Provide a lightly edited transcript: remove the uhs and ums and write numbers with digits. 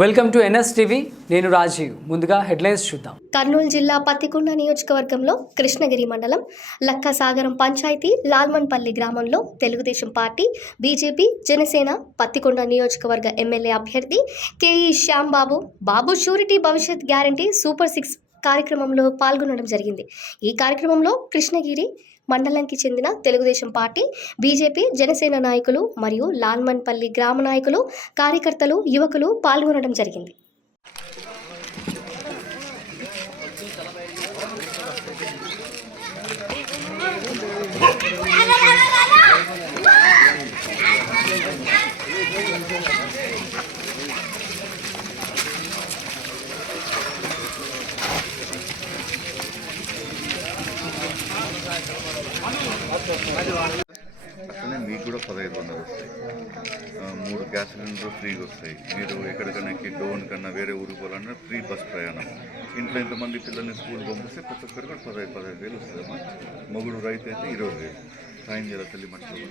Welcome to NS TV. నేను రాజీవ్. ముందుగా headlines చూద్దాం. కర్నూలు జిల్లా పత్తికొండ నియోజకవర్గంలో కృష్ణగిరి మండలం లక్కసాగరం పంచాయతీ లాల్మన్పల్లి గ్రామంలో తెలుగుదేశం పార్టీ, బీజేపీ, జనసేన పత్తికొండ నియోజకవర్గ ఎమ్మెల్యే అభ్యర్థి కేఈ శ్యాంబాబు బాబు షూరిటీ భవిష్యత్ గ్యారంటీ సూపర్ 6 కార్యక్రమంలో పాల్గొనడం జరిగింది. ఈ కార్యక్రమంలో కృష్ణగిరి మండలానికి చెందిన తెలుగుదేశం పార్టీ, బీజేపీ, జనసేన నాయకులు మరియు లాల్మన్పల్లి గ్రామ నాయకులు, కార్యకర్తలు, యువకులు పాల్గొనడం జరిగింది. అట్లనే మీకు కూడా 1500 వస్తాయి. 3 గ్యాస్ సిలిండర్లు ఫ్రీగా వస్తాయి. మీరు ఎక్కడికైనా డోన్ కన్నా వేరే ఊరికి పోవాలన్నా ఫ్రీ బస్ ప్రయాణం. ఇంట్లో ఇంతమంది పిల్లల్ని స్కూల్ పంపిస్తే ప్రతి ఒక్కరు కూడా 15,000 వస్తుందమ్మా. మొగుడు రైతు అయితే 20,000. సాయం చేయాలి తల్లి మంచిగా.